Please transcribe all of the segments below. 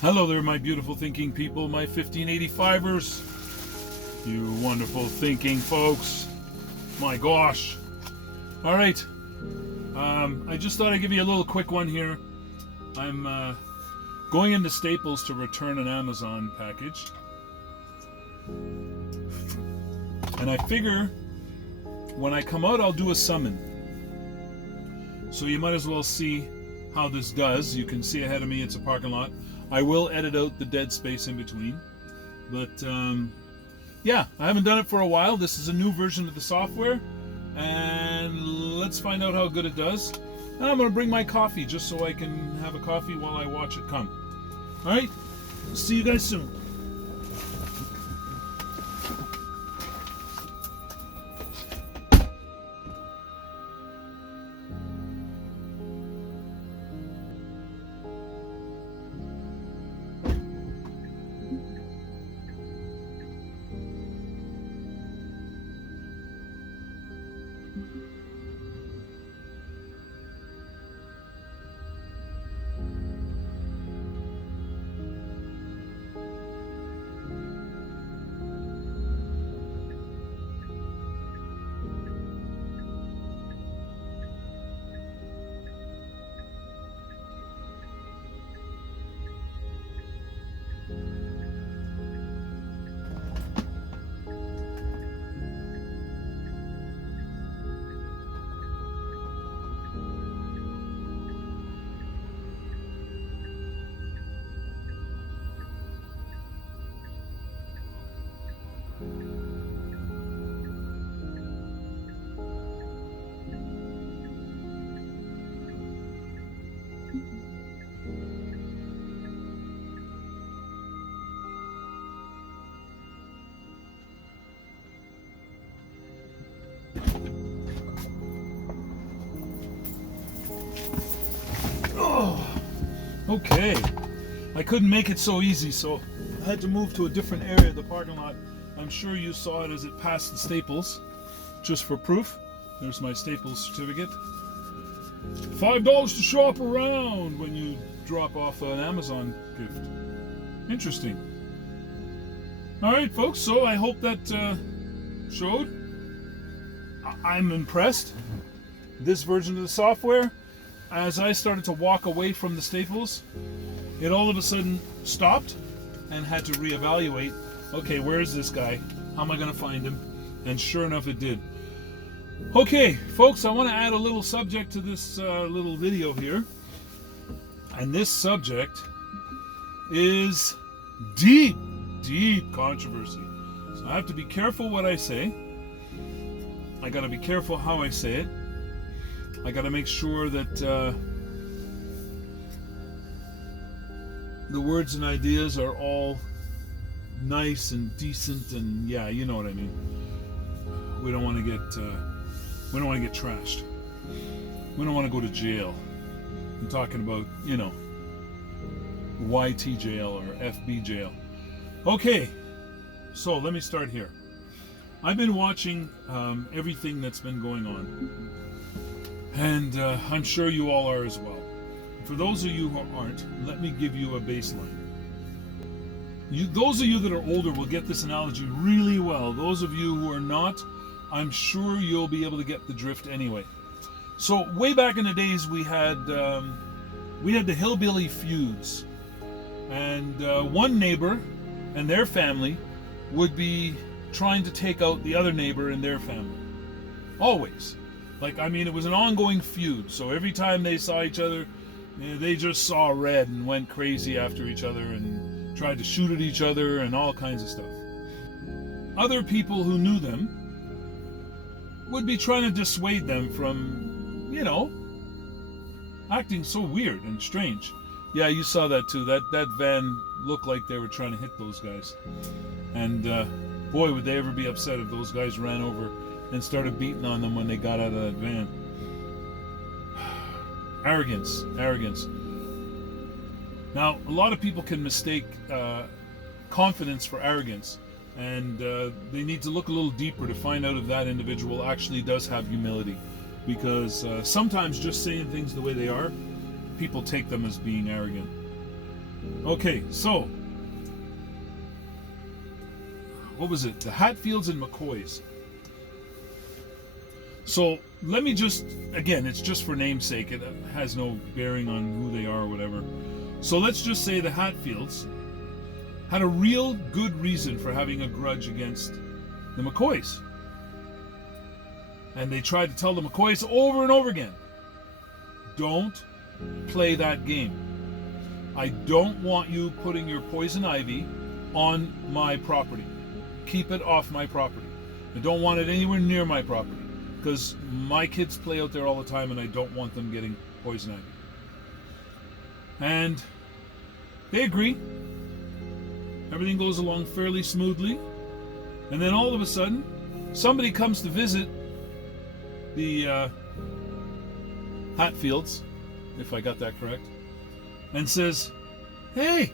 Hello there, my beautiful thinking people, my 1585ers. You wonderful thinking folks. My gosh. All right. I just thought I'd give you a little quick one here. I'm going into Staples to return an Amazon package. And I figure when I come out, I'll do a summon. So you might as well see how this does. You can see ahead of me, it's a parking lot. I will edit out the dead space in between. But yeah, I haven't done it for a while. This is a new version of the software. And let's find out how good it does. And I'm going to bring my coffee just so I can have a coffee while I watch it come. Alright, see you guys soon. Okay, I couldn't make it so easy, so I had to move to a different area of the parking lot. I'm sure you saw it as it passed the Staples. Just for proof, there's my Staples certificate. $5 to shop around when you drop off an Amazon gift. Interesting. Alright folks, so I hope that showed. I'm impressed. This version of the software, as I started to walk away from the Staples, it all of a sudden stopped and had to reevaluate. Okay, where is this guy? How am I going to find him? And sure enough, it did. Okay, folks, I want to add a little subject to this little video here. And this subject is deep controversy. So I have to be careful what I say. I got to be careful how I say it. I got to make sure that the words and ideas are all nice and decent, and yeah, you know what I mean. We don't want to get trashed. We don't want to go to jail. I'm talking about, you know, YT jail or FB jail. Okay, so let me start here. I've been watching everything that's been going on. And I'm sure you all are as well. For those of you who aren't, let me give you a baseline. Those of you that are older will get this analogy really well. Those of you who are not, I'm sure you'll be able to get the drift anyway. So way back in the days, we had the hillbilly feuds, and one neighbor and their family would be trying to take out the other neighbor and their family. Always. Like, I mean, it was an ongoing feud. So every time they saw each other, they just saw red and went crazy after each other and tried to shoot at each other and all kinds of stuff. Other people who knew them would be trying to dissuade them from, you know, acting so weird and strange. Yeah, you saw that too. That van looked like they were trying to hit those guys. And boy, would they ever be upset if those guys ran over and started beating on them when they got out of that van. Arrogance. Now, a lot of people can mistake confidence for arrogance, and they need to look a little deeper to find out if that individual actually does have humility, because sometimes just saying things the way they are, people take them as being arrogant. Okay, so what was it? The Hatfields and McCoys. So let me just, again, it's just for namesake. It has no bearing on who they are or whatever. So let's just say the Hatfields had a real good reason for having a grudge against the McCoys. And they tried to tell the McCoys over and over again, don't play that game. I don't want you putting your poison ivy on my property. Keep it off my property. I don't want it anywhere near my property because my kids play out there all the time and I don't want them getting poison ivy. And they agree. Everything goes along fairly smoothly. And then all of a sudden, somebody comes to visit the Hatfields, if I got that correct, and says, hey,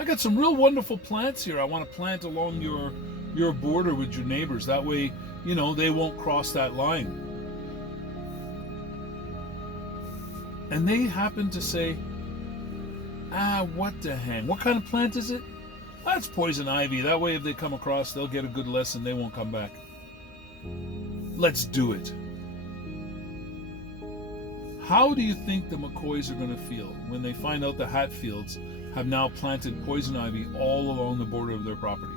I got some real wonderful plants here I want to plant along your border with your neighbors. That way, you know, they won't cross that line. And they happen to say, what the hang? What kind of plant is it? That's poison ivy. That way if they come across, they'll get a good lesson. They won't come back. Let's do it. How do you think the McCoys are going to feel when they find out the Hatfields have now planted poison ivy all along the border of their property?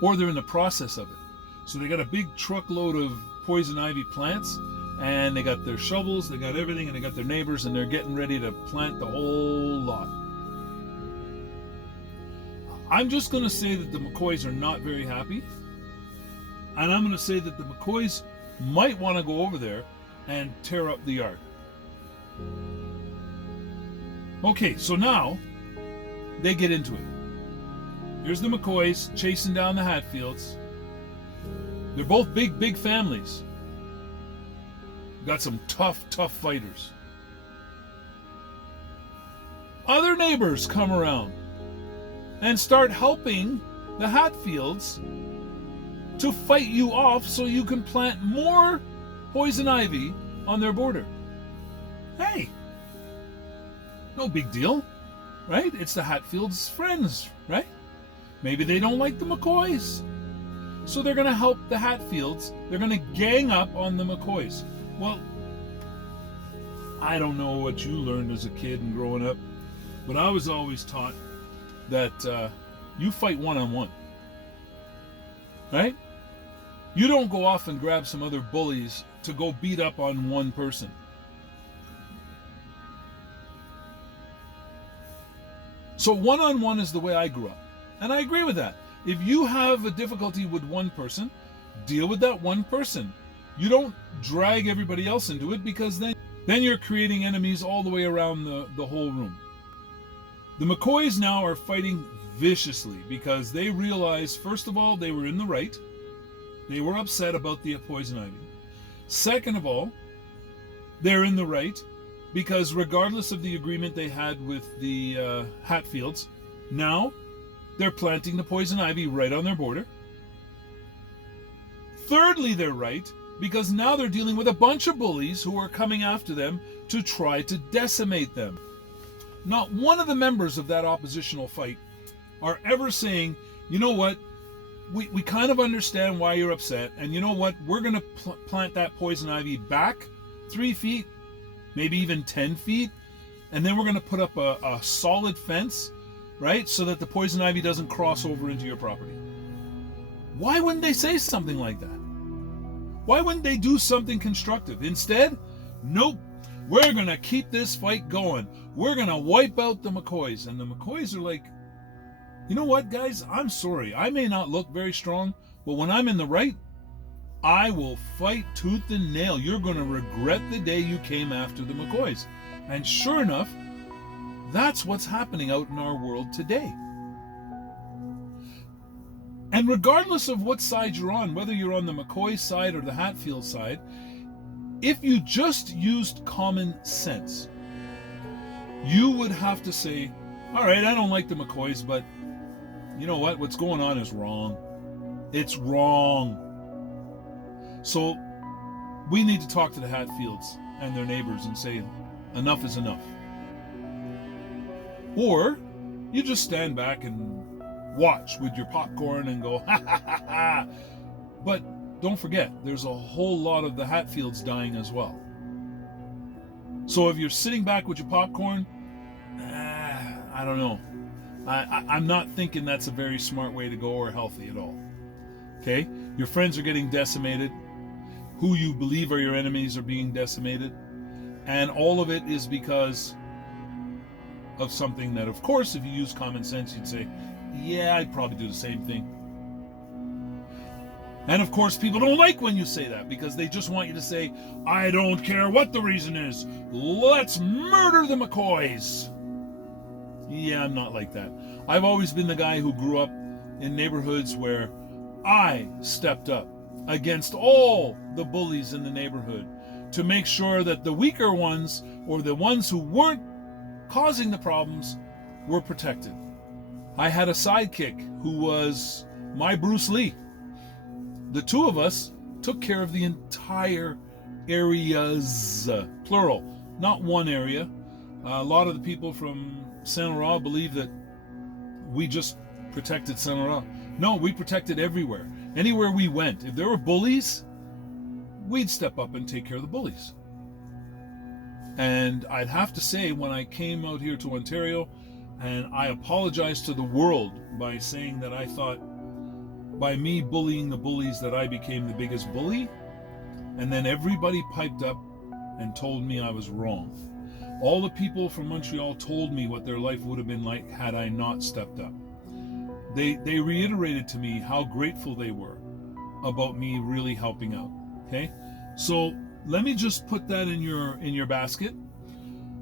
Or they're in the process of it. So they got a big truckload of poison ivy plants, and they got their shovels, they got everything, and they got their neighbors, and they're getting ready to plant the whole lot. I'm just going to say that the McCoys are not very happy. And I'm going to say that the McCoys might want to go over there and tear up the yard. Okay, so now they get into it. Here's the McCoys chasing down the Hatfields. They're both big families. Got some tough fighters. Other neighbors come around and start helping the Hatfields to fight you off so you can plant more poison ivy on their border. Hey, no big deal, right? It's the Hatfields' friends, right? Maybe they don't like the McCoys. So they're going to help the Hatfields. They're going to gang up on the McCoys. Well, I don't know what you learned as a kid and growing up, but I was always taught that you fight one-on-one, right? You don't go off and grab some other bullies to go beat up on one person. So one-on-one is the way I grew up. And I agree with that. If you have a difficulty with one person, deal with that one person. You don't drag everybody else into it because then you're creating enemies all the way around the whole room. The McCoys now are fighting viciously because they realize, first of all, they were in the right. They were upset about the poison ivy. Second of all, they're in the right because regardless of the agreement they had with the Hatfields, now they're planting the poison ivy right on their border. Thirdly, they're right because now they're dealing with a bunch of bullies who are coming after them to try to decimate them. Not one of the members of that oppositional fight are ever saying, you know what, we kind of understand why you're upset, and you know what, we're going to plant that poison ivy back 3 feet, maybe even 10 feet, and then we're going to put up a solid fence, right, so that the poison ivy doesn't cross over into your property. Why wouldn't they say something like that? Why wouldn't they do something constructive? Instead, nope, we're going to keep this fight going. We're going to wipe out the McCoys. And the McCoys are like, you know what, guys? I'm sorry. I may not look very strong, but when I'm in the right, I will fight tooth and nail. You're going to regret the day you came after the McCoys. And sure enough, that's what's happening out in our world today. And regardless of what side you're on, whether you're on the McCoy side or the Hatfield side, if you just used common sense, you would have to say, all right, I don't like the McCoys, but you know what? What's going on is wrong. It's wrong. So we need to talk to the Hatfields and their neighbors and say, enough is enough. Or you just stand back and watch with your popcorn and go, ha ha ha ha. But don't forget, there's a whole lot of the Hatfields dying as well. So if you're sitting back with your popcorn, I don't know. I'm not thinking that's a very smart way to go or healthy at all. Okay? Your friends are getting decimated. Who you believe are your enemies are being decimated. And all of it is because of something that, of course, if you use common sense, you'd say, yeah, I'd probably do the same thing. And of course, people don't like when you say that because they just want you to say, I don't care what the reason is. Let's murder the McCoys. Yeah, I'm not like that. I've always been the guy who grew up in neighborhoods where I stepped up against all the bullies in the neighborhood to make sure that the weaker ones or the ones who weren't causing the problems were protected. I had a sidekick who was my Bruce Lee. The two of us took care of the entire areas, plural, not one area. A lot of the people from Saint Laurent believe that we just protected Saint Laurent. No, we protected everywhere. Anywhere we went. If there were bullies, we'd step up and take care of the bullies. And I'd have to say, when I came out here to Ontario, and I apologized to the world by saying that I thought by me bullying the bullies that I became the biggest bully, and then everybody piped up and told me I was wrong. All the people from Montreal told me what their life would have been like had I not stepped up. They reiterated to me how grateful they were about me really helping out. Okay, so let me just put that in your basket,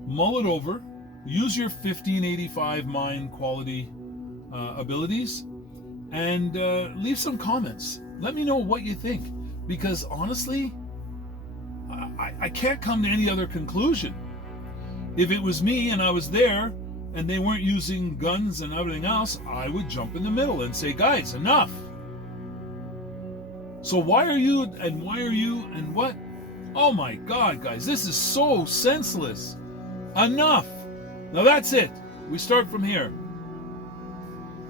mull it over, use your 1585 mind quality abilities, and leave some comments. Let me know what you think, because honestly, I can't come to any other conclusion. If it was me and I was there and they weren't using guns and everything else, I would jump in the middle and say, guys, enough. So why are you and what? Oh my God, guys, this is so senseless. Enough. Now that's it. We start from here.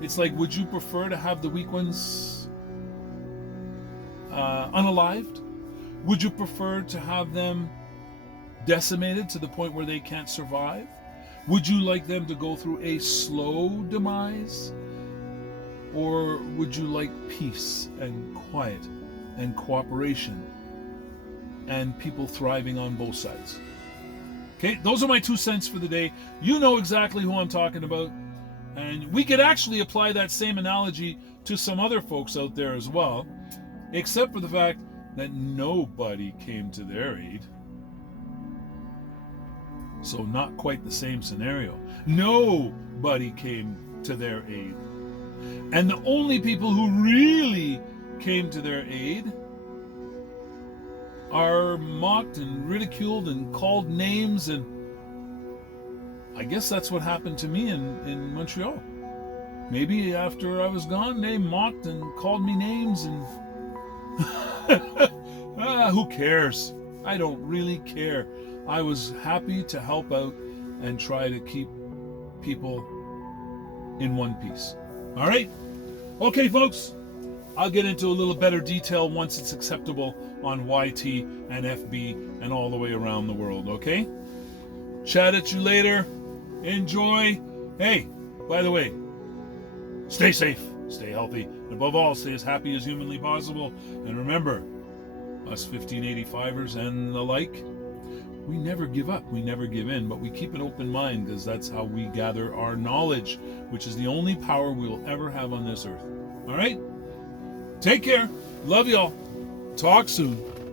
It's like, would you prefer to have the weak ones unalived? Would you prefer to have them decimated to the point where they can't survive? Would you like them to go through a slow demise? Or would you like peace and quiet and cooperation and people thriving on both sides? Okay, those are my 2 cents for the day. You know exactly who I'm talking about. And we could actually apply that same analogy to some other folks out there as well, except for the fact that nobody came to their aid. So not quite the same scenario. Nobody came to their aid. And the only people who really came to their aid are mocked and ridiculed and called names, and I guess that's what happened to me in Montreal. Maybe after I was gone, they mocked and called me names, and who cares? I don't really care. I was happy to help out and try to keep people in one piece. All right? Okay, folks. I'll get into a little better detail once it's acceptable on YT and FB and all the way around the world, okay? Chat at you later. Enjoy. Hey, by the way, stay safe, stay healthy, and above all, stay as happy as humanly possible. And remember, us 1585ers and the like, we never give up, we never give in, but we keep an open mind, because that's how we gather our knowledge, which is the only power we'll ever have on this earth. All right? Take care. Love y'all. Talk soon.